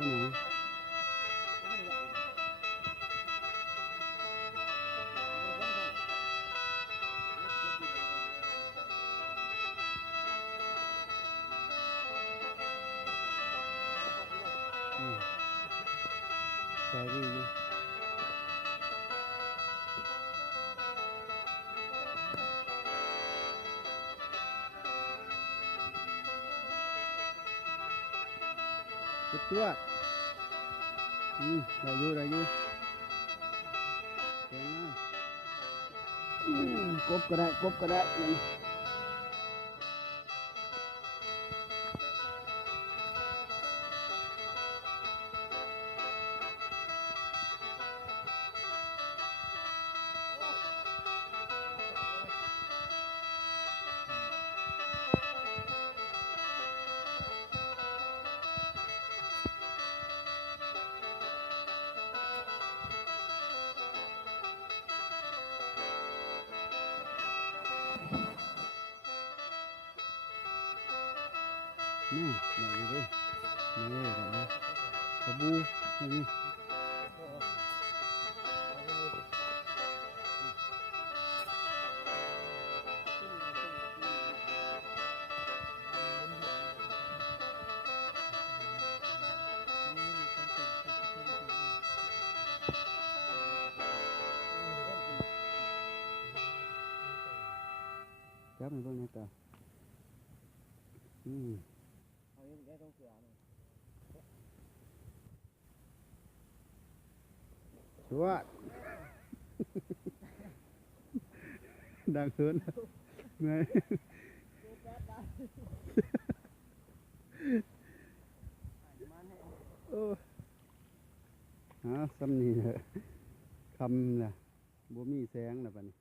บ่หนาวใส่ดีอยู่ตัวได้อยู่ได้อยู่เก่งมากกบก็ได้กบก็ได้นี่ได้อยู่ดินี่ได้เลยกระบูนี่จับมันเบิ่งนี่ต่อสวัสดดังเกินไงโอ้หาซ้ำนี่คำน่ะบ่มีแสงน่ะปะนี่